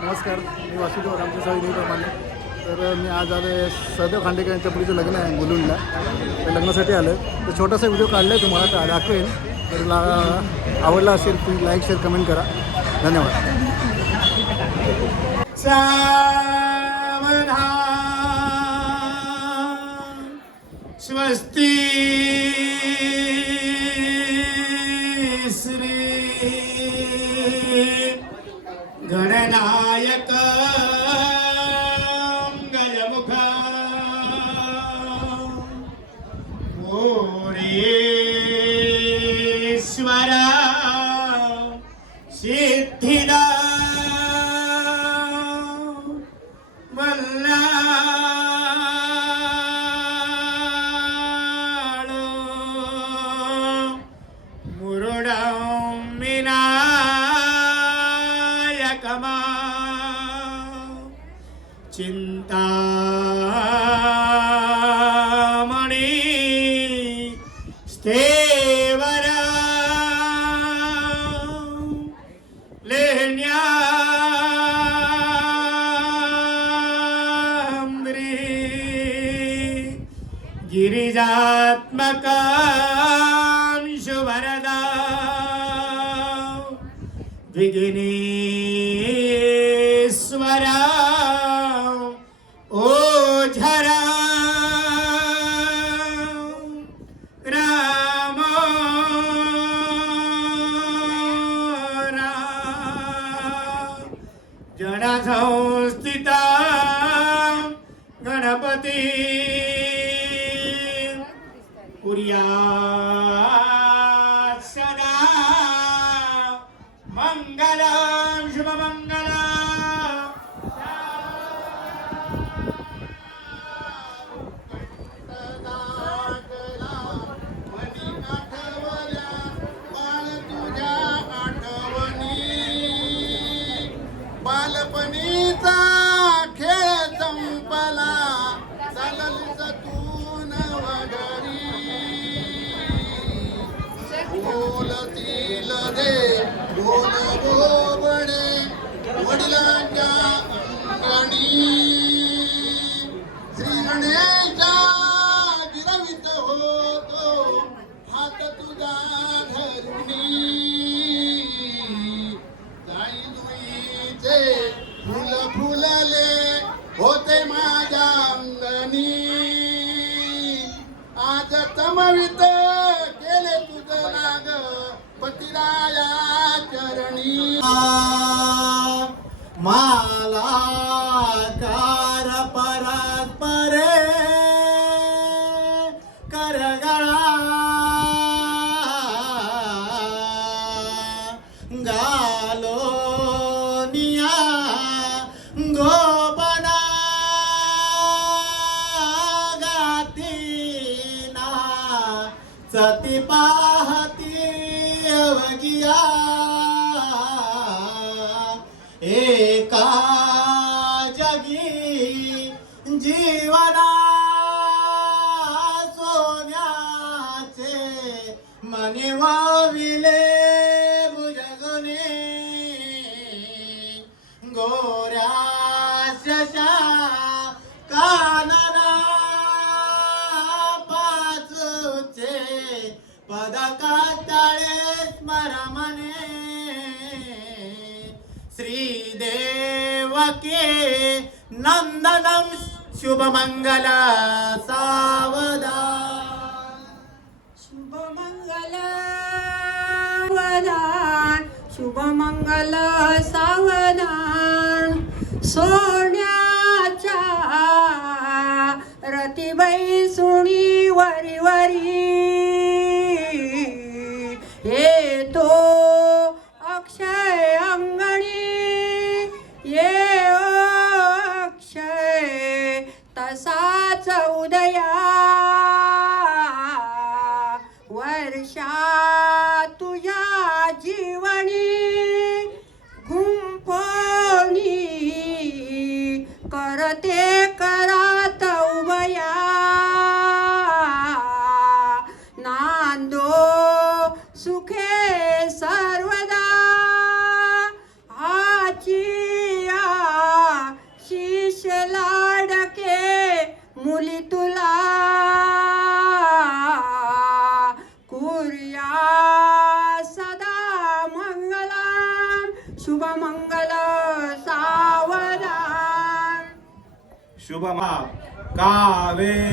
नमस्कार मी वासुदेव रामचे साहेब नेहमीप्रमाणे तर मी आज आले आहे सदैव खांडेकर यांच्या पुढचं लग्न आहे मुलुंडला. तर लग्नासाठी आलं तर छोटासा व्हिडिओ काढला आहे तुम्हाला तर दाखवेन. तर ला आवडला असेल तुम्ही लाईक शेअर कमेंट करा. धन्यवाद. स्वस्ती acá. मङ्गलं शुभमङ्गलम् Mãe. Ma. जगी जीवना सोन्याचे मने वाविले बुजगुने. गोऱ्या शशा कानना पाचुचे पदका तळे स्मरमने. नन्दनं शुभमङ्गल सावदा शुभमंगल वदान शुभमंगल सावधान सोन्याच्या रतीबाई कुर्या सदा मंगला शुभमंगल सावला शुभमा कावेरी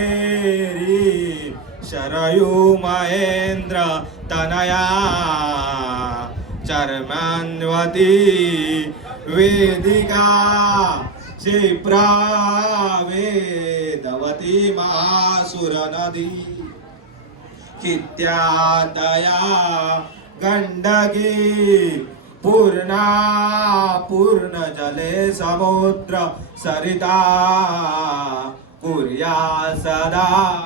शरयू महेंद्र तनया चर्मान्वती वेदिका। वेदवती महासुर नदी. कित्यादया गण्डगी पूर्णा पूर्ण जले समुद्र सरिता कुर्या सदा.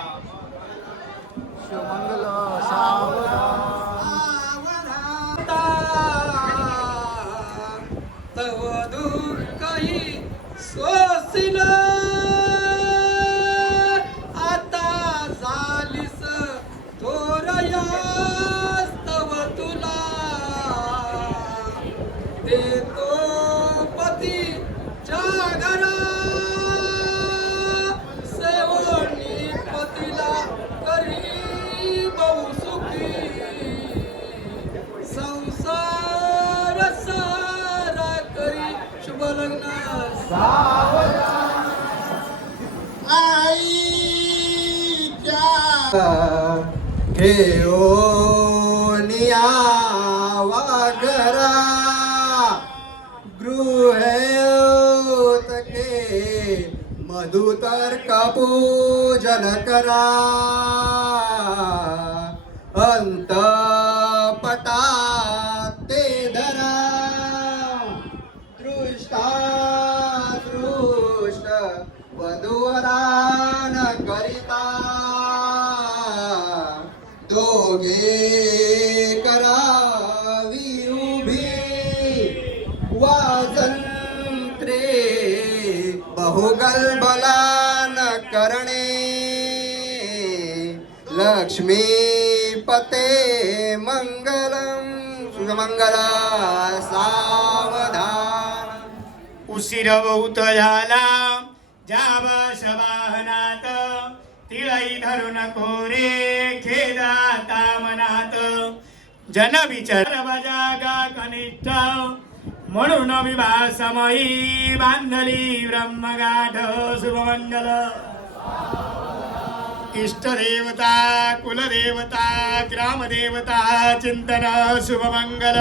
वागरा वाघरा गृहयोतके मधुतर कपूजन करा. अंतपटात ते धरा. दृष्टा दृष्ट वधुवरा बहुगलबलान करणे. लक्ष्मीपते मंगलम. सुमंगला सावधान. उशीर बहुत झाला जावस वाहनात तिळई धरून कोरे खेदा मनात जन विचार जागा कनिष्ठ. म्हणून विभासमयी बांधली ब्रह्मगाठ शुभमंगल इष्टदेवता कुलदेवता ग्रामदेवता चिंतन शुभमंगल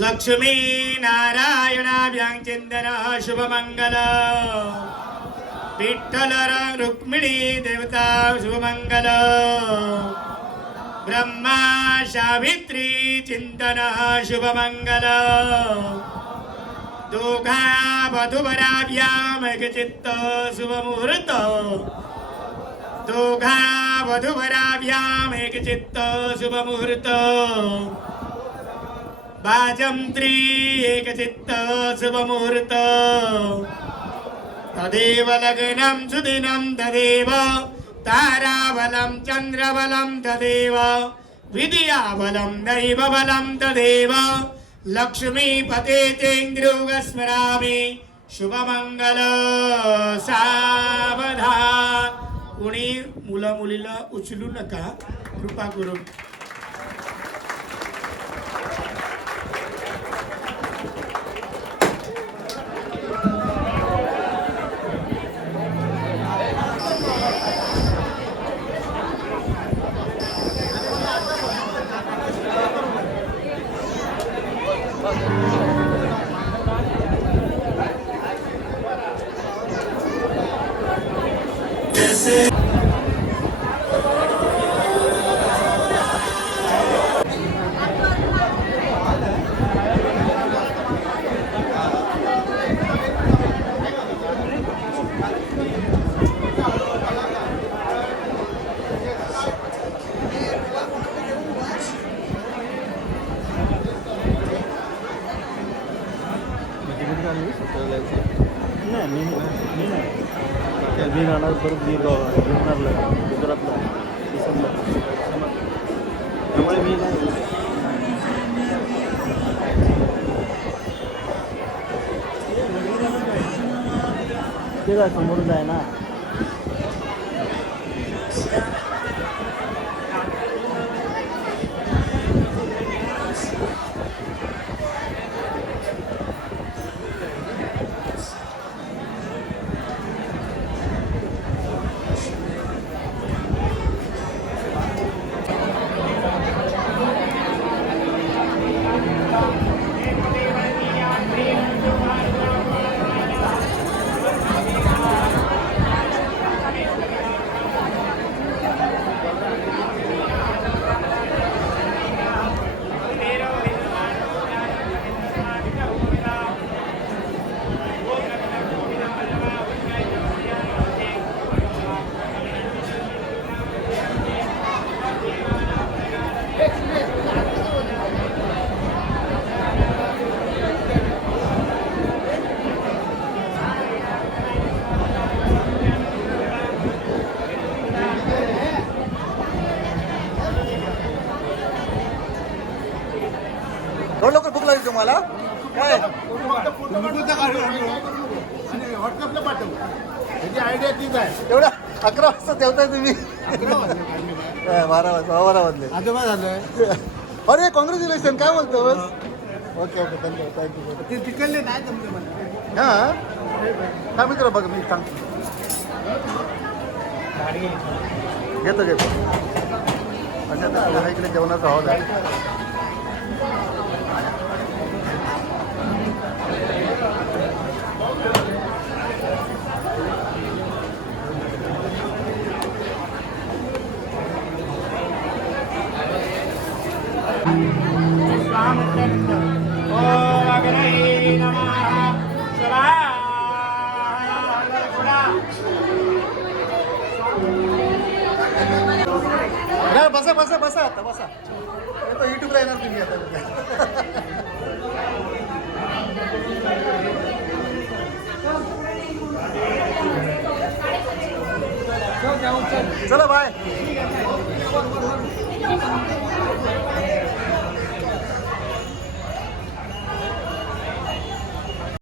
लक्ष्मी नारायणाभ्यां चिंतन शुभमंगल विठ्ठल रुक्मिणी देवता शुभमंगल ब्रह्मा सावित्री चिंतन शुभमंगल दोघा वधुवराभ्याम चित्त शुभमुहूर्त दोघा वधुवराभ्याम चित्त शुभमुहूर्त वाजंत्री एकचित्त शुभमुहूर्त तदेव लग्नं सुदिनं तदेव ताराबलं चन्द्रबलं तदेव विद्याबलं दैवबलं तदेव लक्ष्मीपते तेन्द्रुगस्मरामि शुभमंगल सावधान. कोणी मुला मुलीला उचलू नका कृपा करून. नाही मी मी नाही. मी राहणार परत मी गुजरातला गुजरातला त्यामुळे मी नाही ते काय समोरच आहे ना? वाजता ठेवताय तुम्ही? बारा वाजता बारा वाजले. आजोबा अरे कॉंग्रॅच्युलेशन काय बोलतो बस? Okay okay thank you thank you ते तिकडले नाही जमले मला. हां? काय मित्र बघ मी सांग घेतो घेतो. अच्छा तर हा इकडे जेवणाचा हॉल आहे. नाही बसा बसा बसा आता बसा. तो युट्यूबला येणार तुम्ही आता. चला बाय